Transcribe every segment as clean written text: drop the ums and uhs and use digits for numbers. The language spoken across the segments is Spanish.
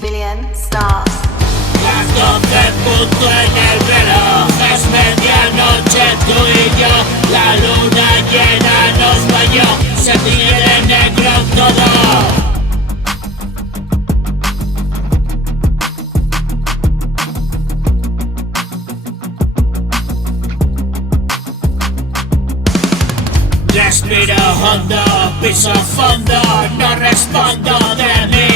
Billion stars. Las 12 punto en el reloj, es medianoche, tú y yo. La luna llena nos bañó, se tiñe de negro todo. Respiro hondo, piso fondo, no respondo de mí.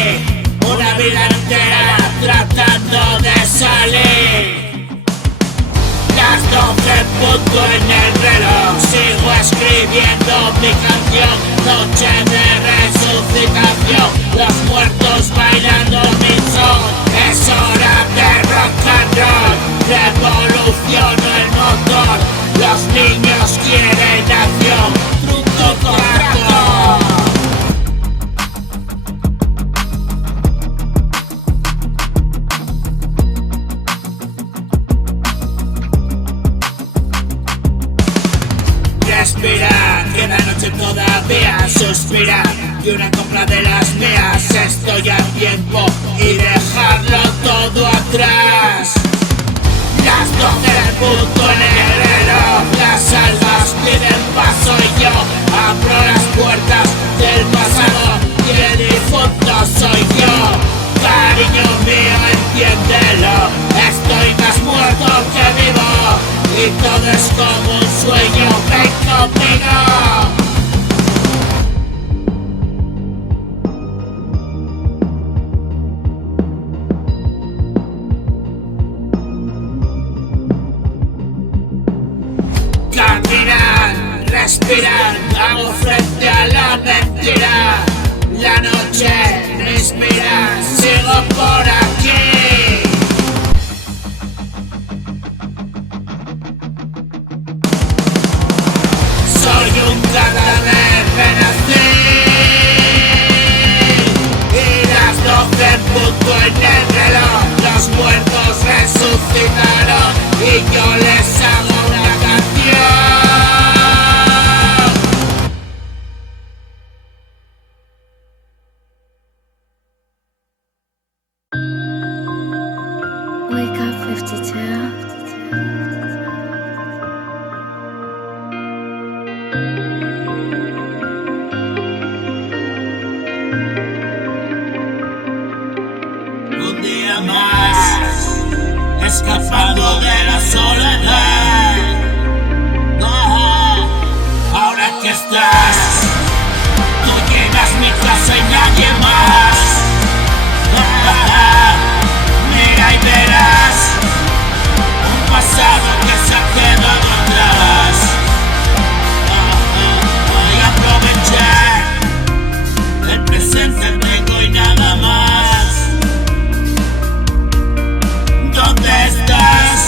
Una vida entera tratando de salir. Las 12 punto en el reloj, sigo escribiendo mi canción. Noche de resucitación, los muertos bailando mi son. Es hora de rock and roll, revoluciono el motor. Los niños quieren acción, truco con trato. Respira, queda noche todavía, suspira. Y una compra de las mías, estoy a tiempo y dejarlo todo atrás. Las 12 punto en el reloj, las almas piden paso y yo abro las puertas del pasado y el difunto soy yo. Cariño mío, entiéndelo, estoy más muerto que vivo y todo es como un sueño, ven conmigo. Caminar, respirar, hago frente a la mentira. La noche me inspira, sigo por aquí. Soy un cadáver, renací. Y las 12 punto en el reloj, los muertos resucitaron y yo les hago una canción. Wake up 52. Un día más, escapando de la soledad. Ahora que estás, tú llenas mi casa y nadie más. Mira y verás un pasado que se ha quedado atrás. Voy a aprovechar el presente, tengo y nada más. ¿Dónde estás?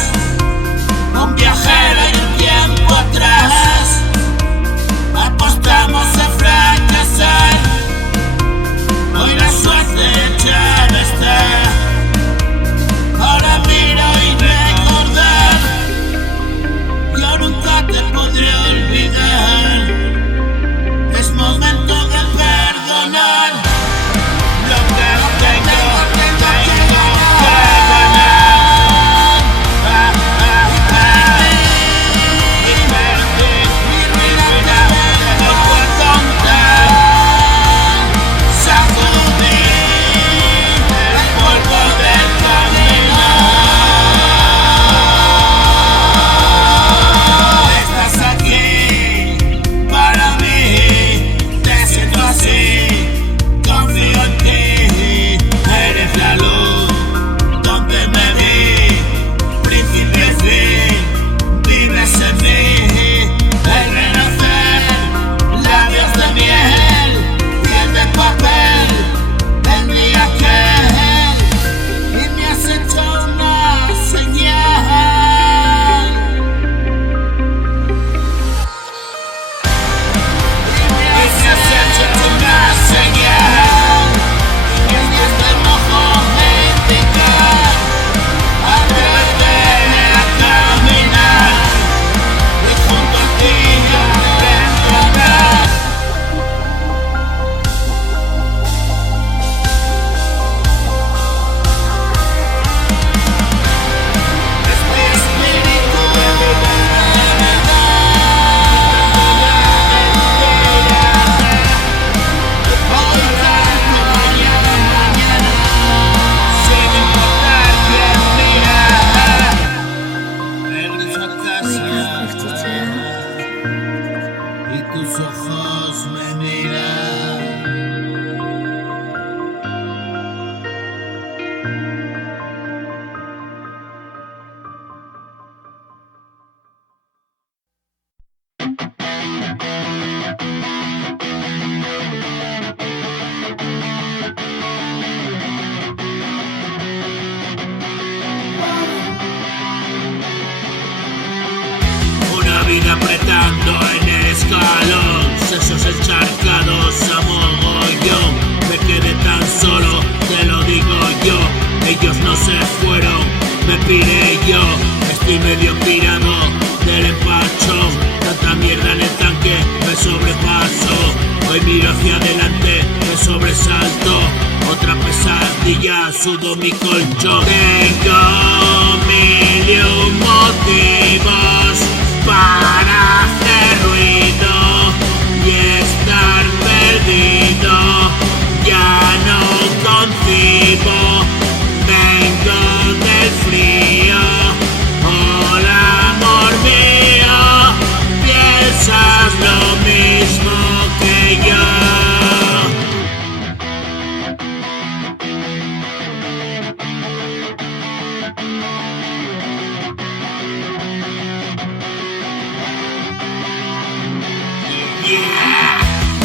casa 52. y tus ojos me miran. Una vida apretando en el escalón, sesos encharcados a mogollón. Me quedé tan solo, te lo digo yo. Ellos no se fueron, me piré yo. Estoy medio pirado del empacho. Tanta mierda en el tanque, me sobrepaso. Hoy miro hacia adelante, me sobresalto. Otra pesadilla, sudo mi colchón. Tengo mil y un motivos para hacer ruido y estar perdido. Ya no concibo, vengo del frío. Hola amor mío, piensas lo mismo que yo.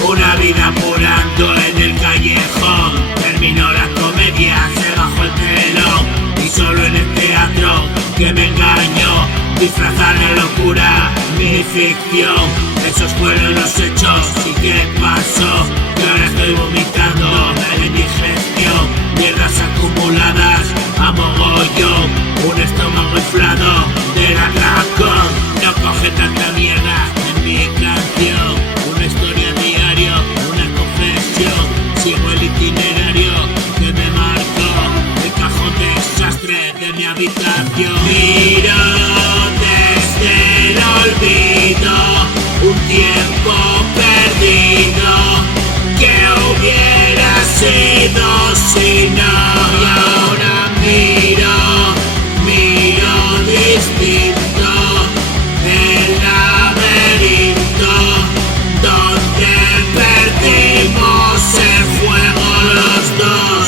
Una vida apurando en el callejón. Terminó la comedia, se bajó el telón. Y solo en el teatro que me engañó. Disfrazar de locura mi ficción. Esos fueron los hechos. ¿Y qué pasó? Que ahora estoy vomitando la indigestión. Mierdas acumuladas a mogollón. Un estómago inflado del atracón. No coge tanta mierda en mi canción. Una historia diario, una confesión. Sigo el itinerario que me marcó. El cajón desastre de mi habitación. Miro desde el olvido un tiempo perdido. ¿Qué hubiera sido si no? Y ahora miro distinto el laberinto donde perdimos el fuego los dos.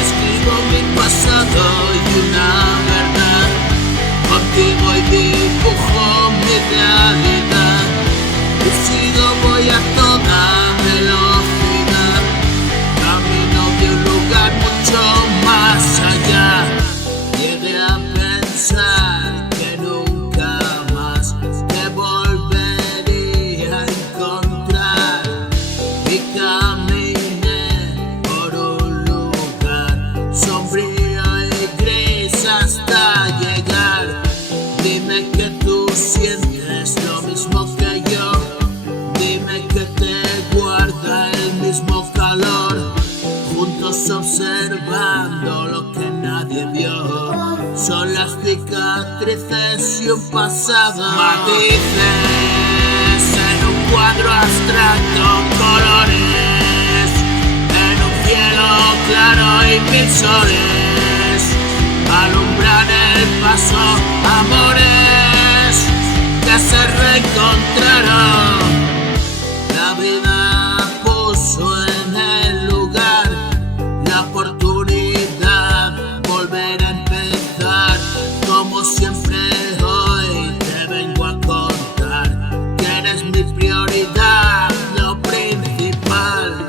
Escribo mi pasado y una verdad. Contigo y dibujo mi realidad. Y sigo, voy a toda velocidad. Camino de un lugar mucho más allá. Llegué a pensar que nunca más te volvería a encontrar. Y caminé por un lugar sombrío y gris hasta llegar. Dime que tú sientes lo mismo que yo. Dime que te guarda el mismo calor. Juntos observando lo que nadie vio. Son las cicatrices y un pasado. Matices en un cuadro abstracto, colores en un cielo claro y mil soles. Alumbran el paso, amores que se reencontraron. La vida puso en el lugar la oportunidad, volver a empezar. Como siempre hoy te vengo a contar que eres mi prioridad, lo principal.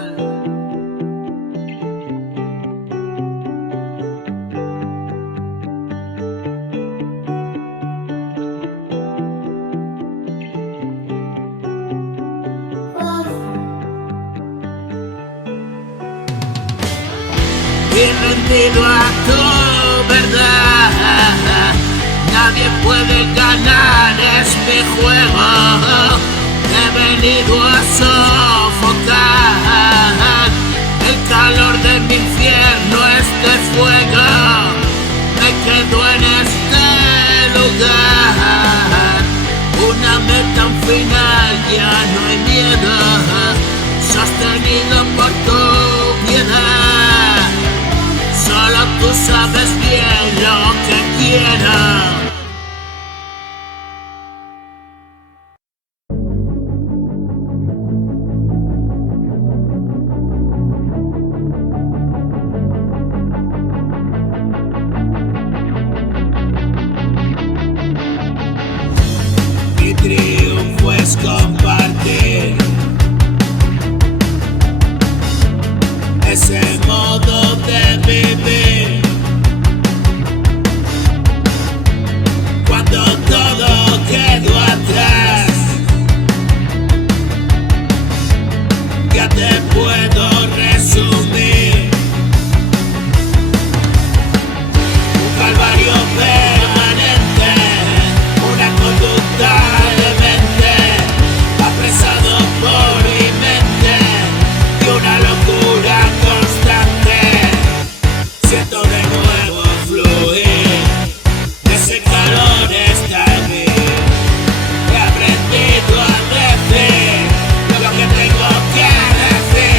Y rendido a tu verdad, mi juego, he venido a sofocar el calor de mi infierno, este fuego. Me quedo en este lugar, una meta, un final, ya no hay miedo, sostenido por tu piedad. Solo tú sabes bien lo que quiero. Mi triunfo es compartir ese modo de vivir. Cuando todo quedó atrás, ya te puedo resumir. Un calvario permanente, una conducta demente, apresado por mi mente y una locura constante. Siento de nuevo fluir, ese calor está en mí. He aprendido a decir lo que tengo que decir.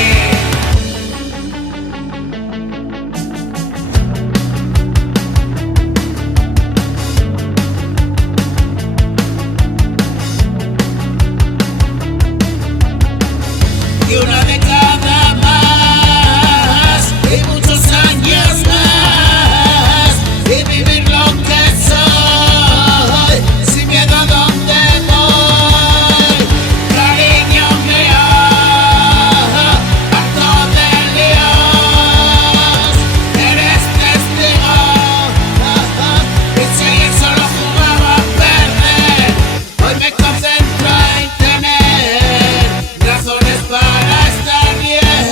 Y una década más, y muchos años más, y vivir lo que soy, sin miedo a donde voy. Cariño mío, acto de Dios, eres testigo. Y si ayer solo jugaba a perder, hoy me concentro en tener razones para estar bien,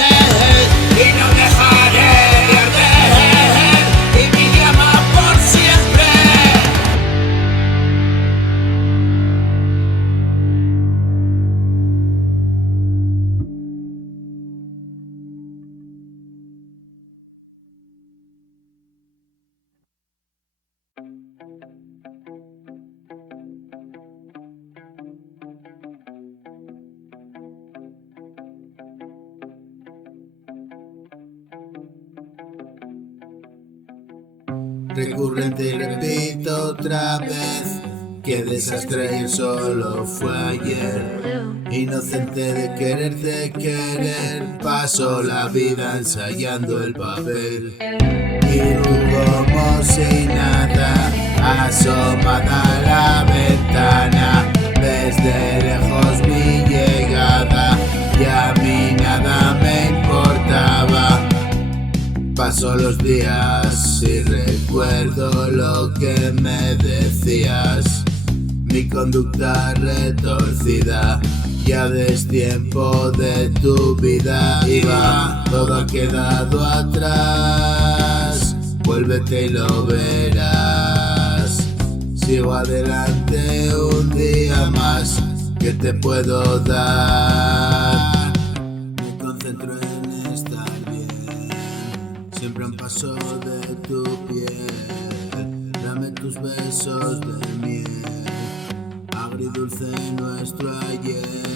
y no dejaré de arder, y mi llama por siempre. Recurrente y repito otra vez, qué desastre y solo fue ayer. Inocente de quererte querer, paso la vida ensayando el papel. Y tú como si nada, asomada a la ventana, ves de lejos mi llegada y a mí nada me importaba. Paso los días y recuerdo lo que me decías. Mi conducta retorcida, ya destiempo de tu vida iba. Todo ha quedado atrás, vuélvete y lo verás. Sigo adelante un día más, ¿qué te puedo dar? Me concentro en estar bien, siempre un paso de tu piel. Dame tus besos de miel, agridulce nuestro ayer.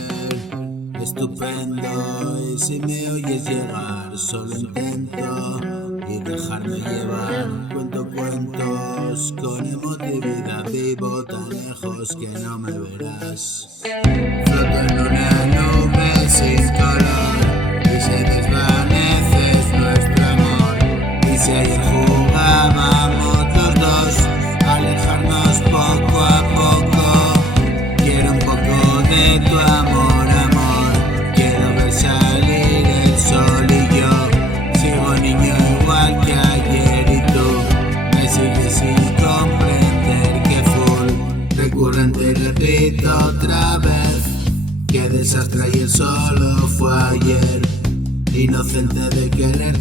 Estupendo, y si me oyes llegar, solo intento y dejarme llevar. Cuento cuentos con emotividad, vivo tan lejos que no me verás. Floto en una nube sin color y se desvanece nuestro amor. Y si ayer jugábamos los dos a alejarnos poco a poco, quiero un poco de tu amor, amor. Quiero ver salir el sol y yo sigo niño igual que ayer, y tú me sigues sin comprender que full. Recurrente y repito otra vez, qué desastre y el solo fue ayer. Inocente de querer,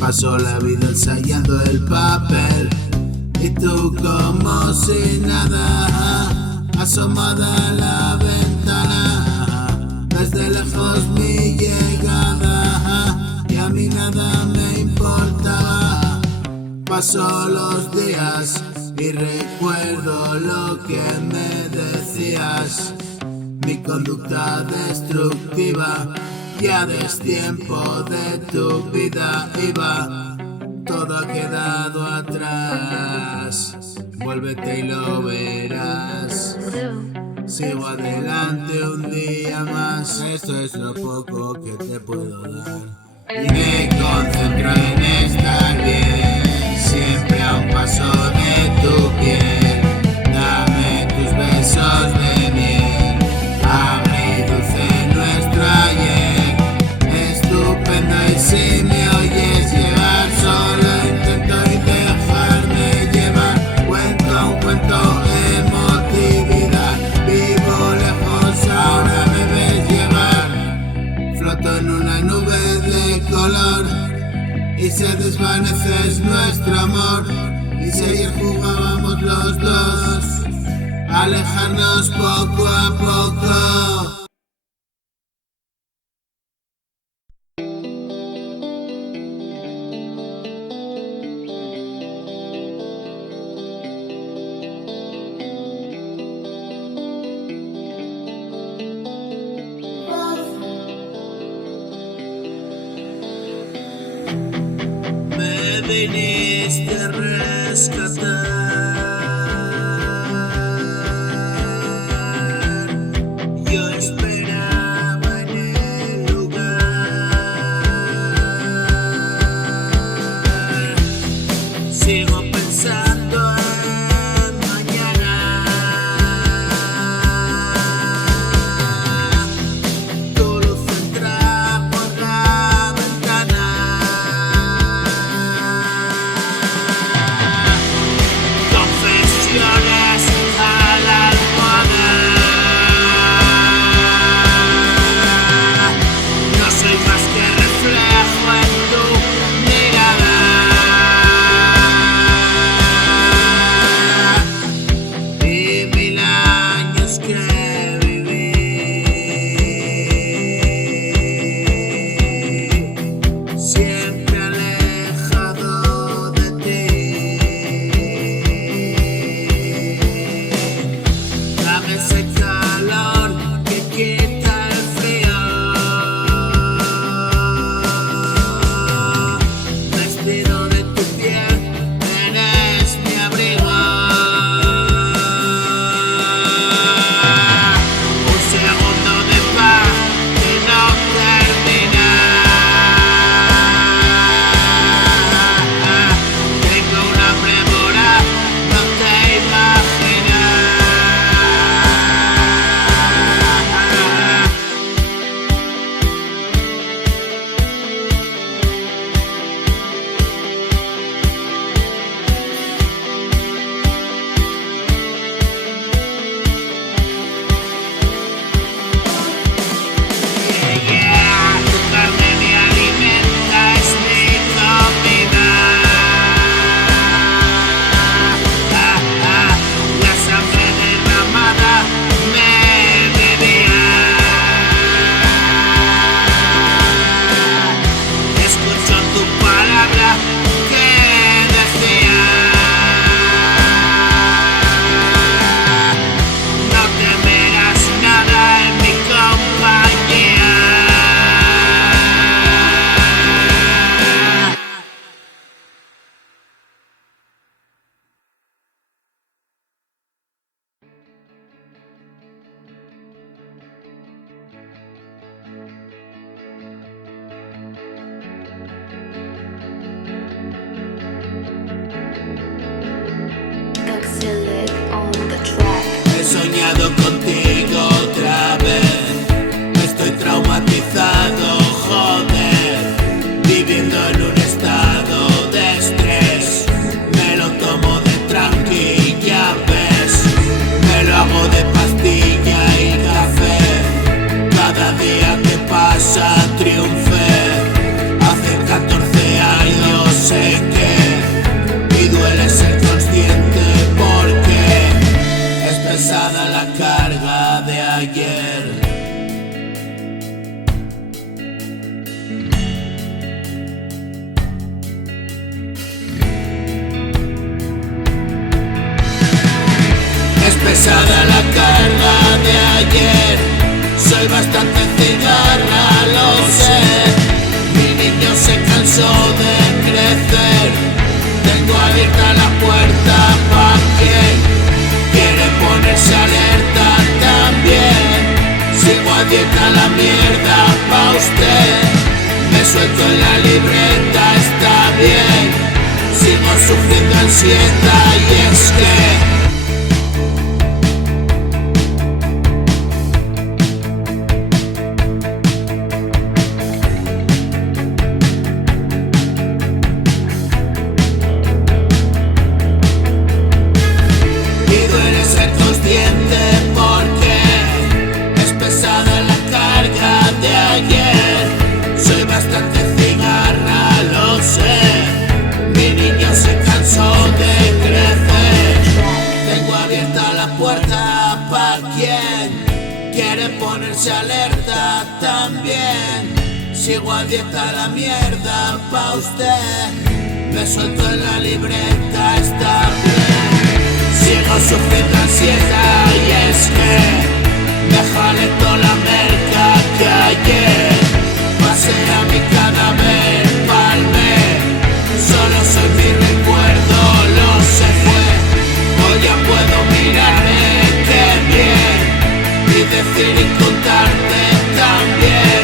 paso la vida ensayando el papel. Y tú como si nada, asomada a la ventana, desde lejos mi llegada, y a mí nada me importa. Paso los días y recuerdo lo que me decías. Mi conducta destructiva, ya a destiempo de tu vida iba. Todo ha quedado atrás, vuélvete y lo verás. Sigo adelante un día más, esto es lo poco que te puedo dar. Y me concentro en estar bien, siempre a un paso de tu piel. Dame tus besos de miel, abre y dulce nuestro ayer. Estupendo, y si me oyes llegar, solo intento y dejarme llevar. Cuento un cuento, emotividad, vivo lejos, ahora me ves llevar. Floto en una nube de color y se desvanece nuestro amor. Y si ayer jugábamos los dos, alejarnos poco a poco. Me viniste a rescatar, yo esperaba en el lugar. Sigo pensando en mañana, tu luz entra por la ventana. Confesiones a la almohada, no soy más que reflejo en tu mirada. Y 1000 años que viví, siempre alejado de ti. Dame ese calor que quita el frío, vestido de tu piel, eres mi abrigo. Un segundo de paz que no termina. Tengo un hambre voraz, no te imaginas. Tu carne me alimenta, es mi comida. La sangre derramada me bebía. Escucho tu palabra que decía: no temerás nada en mi compañía. Exilic on the track. He soñado contigo otra vez, estoy traumatizado, joder, viviendo en un estado de estrés. Me lo tomo de tranqui, ya ves, me lo hago de pastilla y café. Cada día que pasa triunfé, hace 14 años sé que, y duele ser consciente pesada la carga de ayer, soy bastante cigarra, lo sé. Mi niño se cansó de crecer, tengo abierta la puerta pa' quien quiere ponerse alerta también. Sigo a dieta la mierda pa' usted, me suelto en la libreta, está bien. Sigo sufriendo ansiedad y es que ponerse alerta también. Sigo a dieta la mierda pa' usted, me suelto en la libreta, está bien. Sigo sufriendo ansiedad y es que me jale toda la merca que ayer pasé a mi cadáver, palmé. Solo soy mi recuerdo, lo se fue. Hoy ya puedo mirarme, qué bien, y decir y contarte también.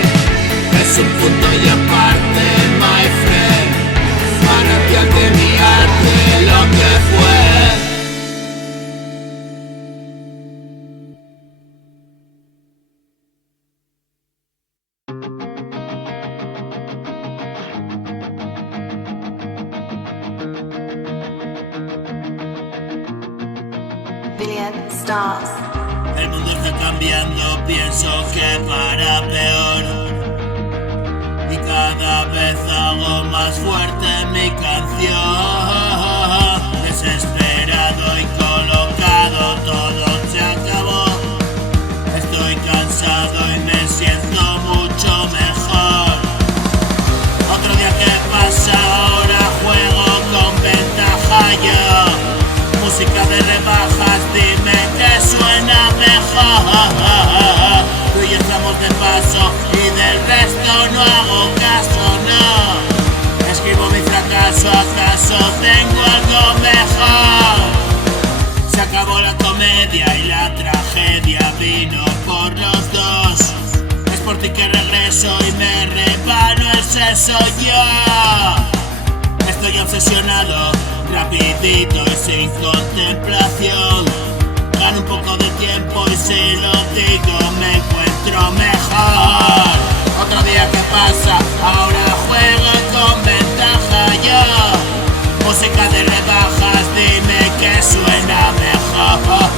Es un punto y aparte, my friend, manantial de mi arte, lo que fue. Billion stars. El mundo está cambiando, pienso que para peor. Y cada vez hago más fuerte mi canción. Desesperado y colocado, todo se acabó. Estoy cansado y me siento mucho mejor. Otro día que pasa, ahora juego con ventaja yo. Música de rebajas, dime que suena mejor. Tú y yo estamos de paso y del resto no hago caso, no. Escribo mi fracaso, ¿acaso tengo algo mejor? Se acabó la comedia y la tragedia vino por los dos. Es por ti que regreso y me reparo el seso yo. Estoy obsesionado, rapidito y sin contemplación. Gano un poco de tiempo y si lo digo me encuentro mejor. Otro día que pasa, ahora juego con ventaja yo. Música de rebajas, dime que suena mejor.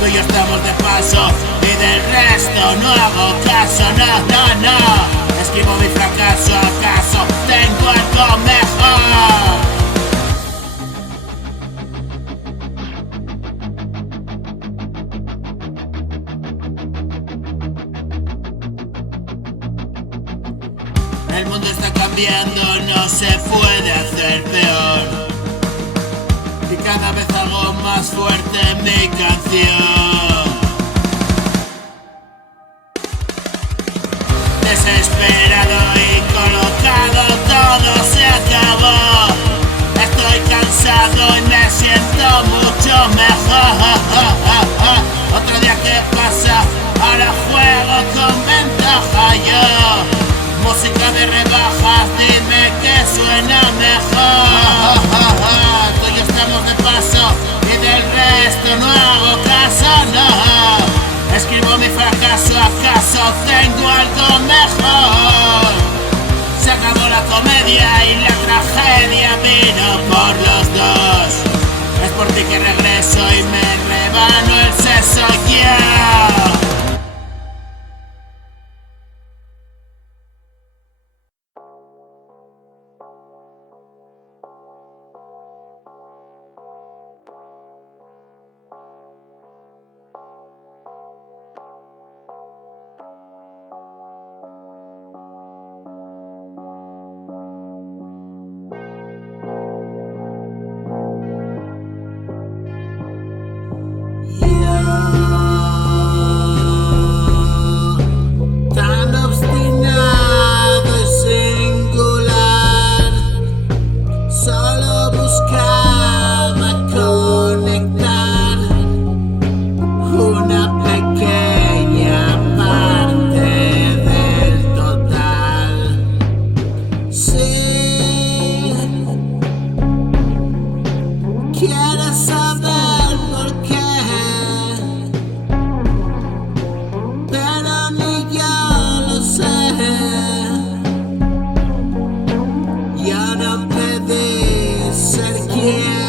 Tú y yo estamos de paso y del resto no hago caso, no, no, no. Escribo mi fracaso, ¿acaso tengo algo mejor? El mundo está cambiando, no se puede hacer peor. Y cada vez hago más fuerte mi canción. Desesperado y colocado, todo se acabó. Estoy cansado y me siento mucho mejor. Otro día que pasa, ahora juego con ventaja yo. Música de rebajas, dime que suena mejor. Tú y yo estamos de paso y del resto no hago caso, no. Escribo mi fracaso, ¿acaso tengo algo mejor? Se acabó la comedia y la tragedia vino por los dos. Es por ti que regreso y me rebano el seso yo. quieres saber por qué, pero ni yo lo sé. Yo no pedí ser quien.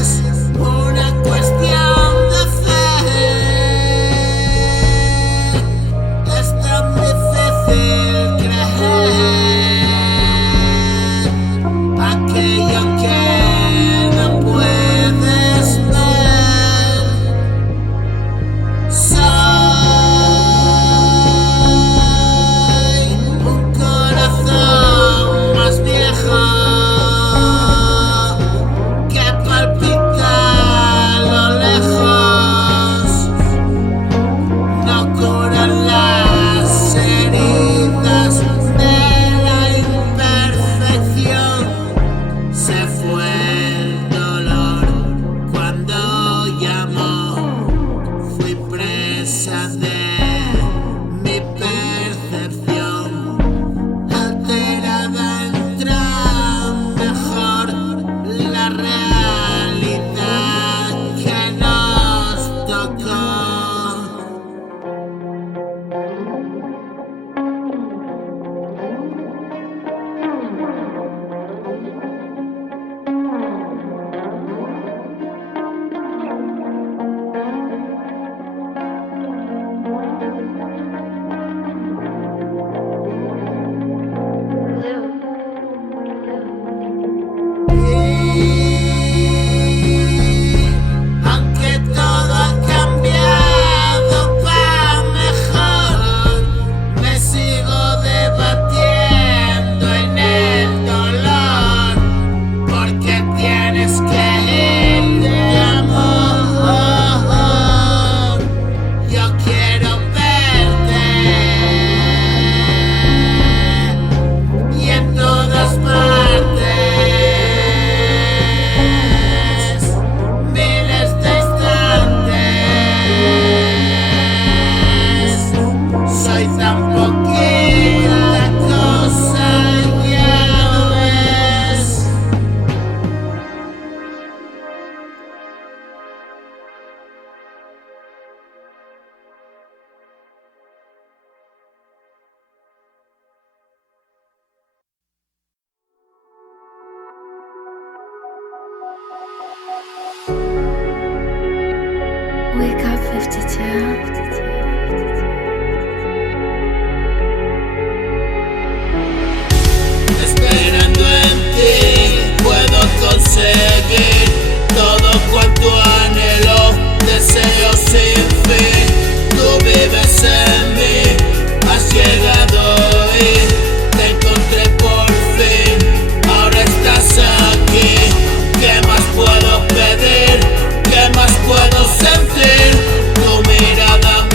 Es una cuestión de fe. Es tan difícil creer aquello que no puedes ver. Soy un corazón más viejo que palpita a lo lejos. No curan las heridas de la imperfección. Se fue el dolor cuando llamó. Fui presa de mi percepción. Alterada entra mejor la realidad que nos tocó. Aunque todo ha cambiado para mejor, me sigo debatiendo en el dolor. Porque tienes que irte, amor. Yo quiero verte y en todas partes. Miles de instantes. Soy tan poquita cosa, ya ves. Wake up 52. Esperando en ti puedo conseguir todo cuanto anhelo, deseo sin fin. Tú vives en mí, has llegado y te encontré por fin. Ahora estás aquí, ¿qué más puedo pedir? ¿Qué más puedo sentir? Tu mirada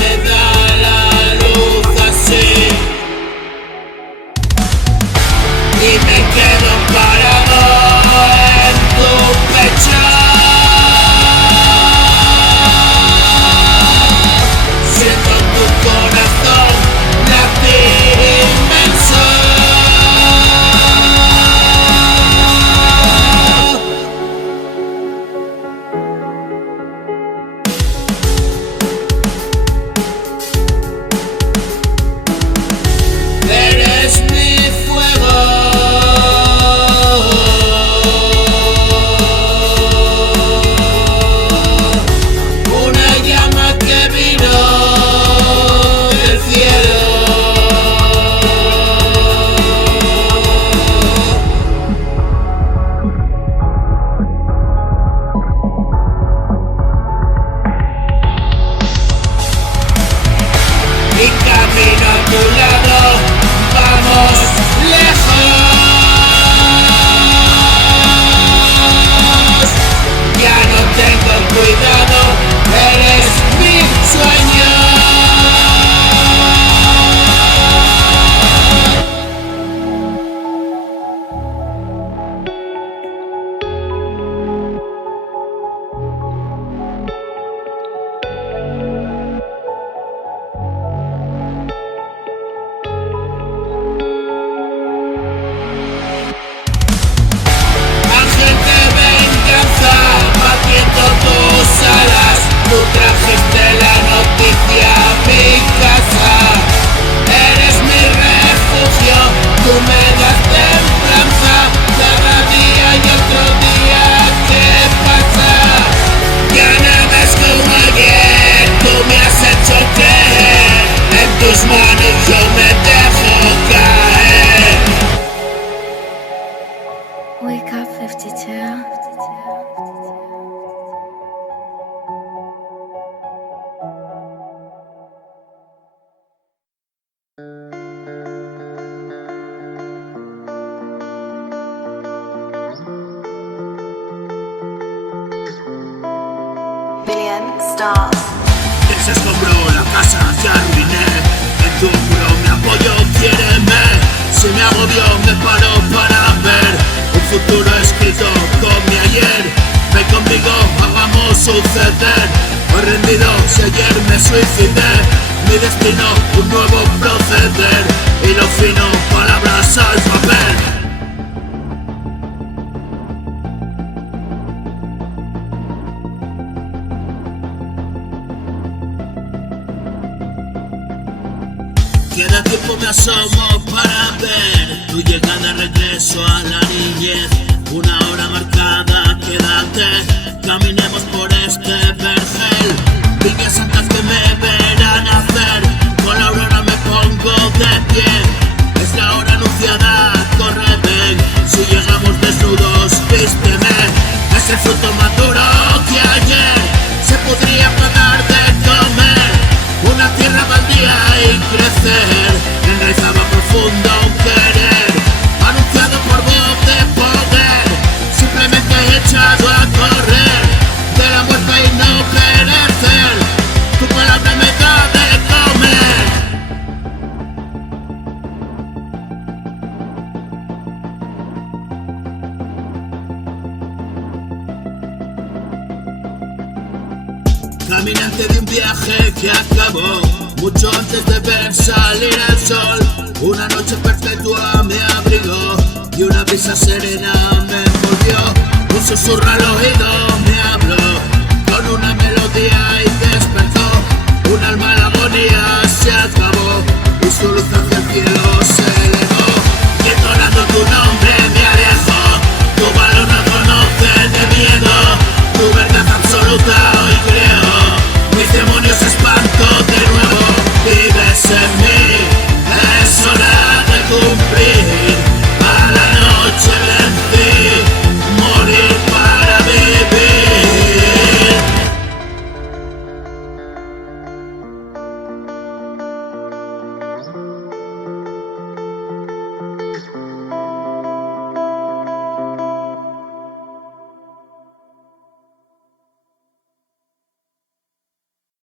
billion stars. Se escombró la casa, ya arruiné. En tu muro me apoyo, quiéreme. Si me agobio, me paro para ver un futuro escrito con mi ayer. Ven conmigo, hagamos suceder. Hoy rendido, si ayer me suicidé. Mi destino, un nuevo proceder. Y lo fino, palabras al papel. Queda tiempo, me asomo para ver tu llegada, regreso a la niñez. Una hora marcada, quédate. Caminemos por este vergel. Viñas santas que me verán hacer. Con la aurora me pongo de pie. Es la hora anunciada, corre, ven. Si llegamos desnudos, vísteme. Es el fruto maduro que ayer se podría pagar de comer. Una tierra baldía y crecer, enraizaba profundo un querer, anunciado por voz de poder, simplemente echado a correr, de la muerte y no perecer, tu palabra me da de comer. Caminante de un viaje que acabó mucho antes de ver salir el sol. Una noche perpetua me abrigó y una brisa serena me envolvió. Un susurro al oído